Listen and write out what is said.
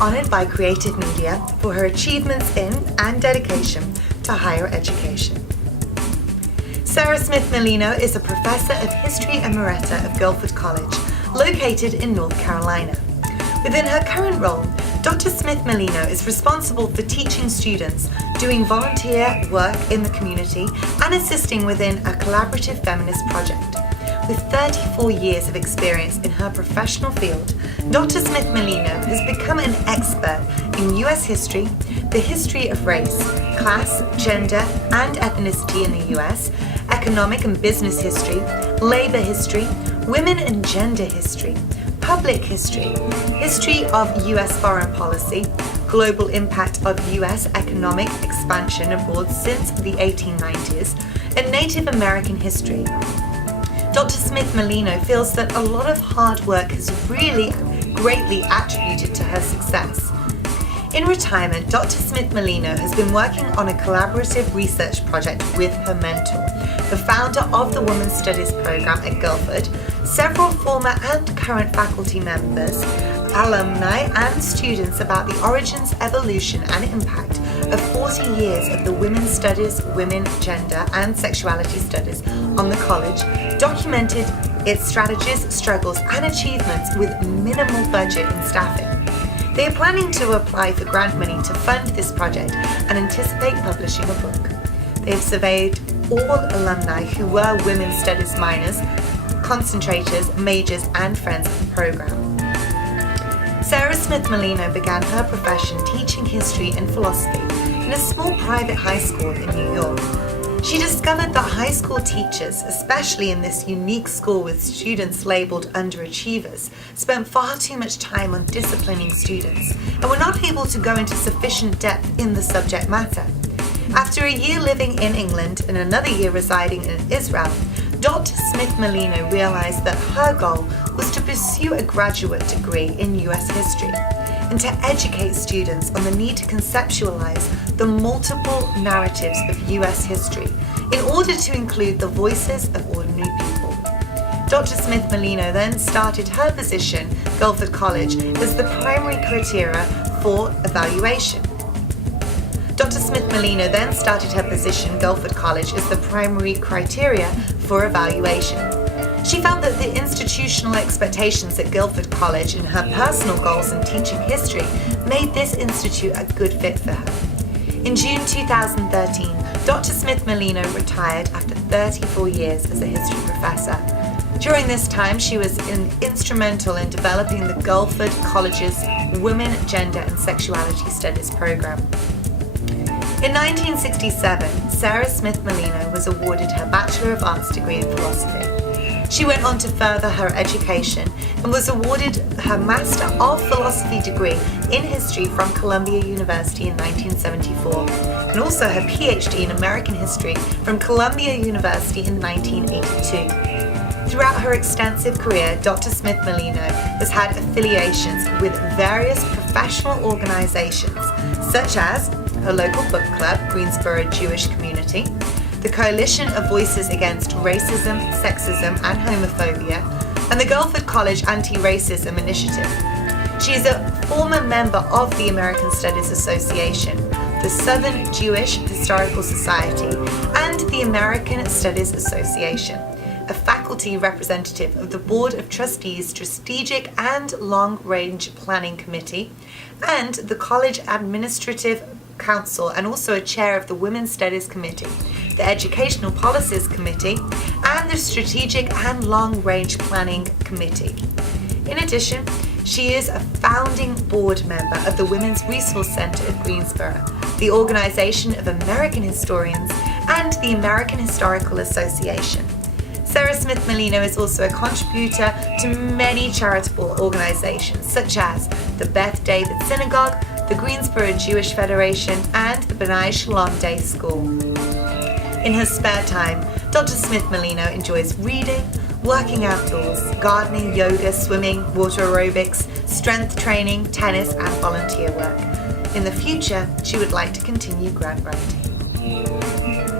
honoured by Creative Media for her achievements in and dedication to higher education. Sarah Smith Malino is a Professor of History Emerita of Guilford College, located in North Carolina. Within her current role, Dr. Smith Malino is responsible for teaching students, doing volunteer work in the community, and assisting within a collaborative feminist project. With 34 years of experience in her professional field, Dr. Smith Malino has become an expert in US history, the history of race, class, gender, and ethnicity in the US, economic and business history, labor history, women and gender history, public history, history of US foreign policy, global impact of US economic expansion abroad since the 1890s, and Native American history. Dr. Smith Malino feels that a lot of hard work has really greatly attributed to her success. In retirement, Dr. Smith Malino has been working on a collaborative research project with her mentor, the founder of the Women's Studies program at Guilford, several former and current faculty members, alumni and students about the origins, evolution and impact of 40 years of the Women's Studies, Women, Gender and Sexuality Studies on the college, documented its strategies, struggles and achievements with minimal budget and staffing. They are planning to apply for grant money to fund this project and anticipate publishing a book. They have surveyed all alumni who were Women's Studies minors, concentrators, majors and friends of the program. Sarah Smith Malino began her profession teaching history and philosophy in a small private high school in New York. She discovered that high school teachers, especially in this unique school with students labelled underachievers, spent far too much time on disciplining students and were not able to go into sufficient depth in the subject matter. After a year living in England and another year residing in Israel, Dr. Smith Malino realised that her goal was to pursue a graduate degree in US history and to educate students on the need to conceptualise the multiple narratives of US history in order to include the voices of ordinary people. Dr. Smith Malino then started her position, Guilford College, as the primary criteria for evaluation. Dr. Smith Malino then started her position, Guilford College, as the primary criteria for evaluation. She felt that the institutional expectations at Guilford College and her personal goals in teaching history made this institute a good fit for her. In June 2013, Dr. Smith Malino retired after 34 years as a history professor. During this time, she was instrumental in developing the Guilford College's Women, Gender and Sexuality Studies program. In 1967, Sarah Smith Malino was awarded her Bachelor of Arts degree in philosophy. She went on to further her education and was awarded her Master of Philosophy degree in history from Columbia University in 1974, and also her PhD in American history from Columbia University in 1982. Throughout her extensive career, Dr. Smith Malino has had affiliations with various professional organizations, such as her local book club, Greensboro Jewish Community, the Coalition of Voices Against Racism, Sexism and Homophobia, and the Guilford College Anti-Racism Initiative. She is a former member of the American Studies Association, the Southern Jewish Historical Society, and the American Studies Association, a faculty representative of the Board of Trustees Strategic and Long-Range Planning Committee, and the College Administrative Council, and also a chair of the Women's Studies Committee, the Educational Policies Committee, and the Strategic and Long-Range Planning Committee. In addition, she is a founding board member of the Women's Resource Center of Greensboro, the Organization of American Historians, and the American Historical Association. Sarah Smith Malino is also a contributor to many charitable organizations such as the Beth David Synagogue, the Greensboro Jewish Federation, and the B'nai Shalom Day School. In her spare time, Dr. Smith Malino enjoys reading, working outdoors, gardening, yoga, swimming, water aerobics, strength training, tennis, and volunteer work. In the future, she would like to continue grant writing.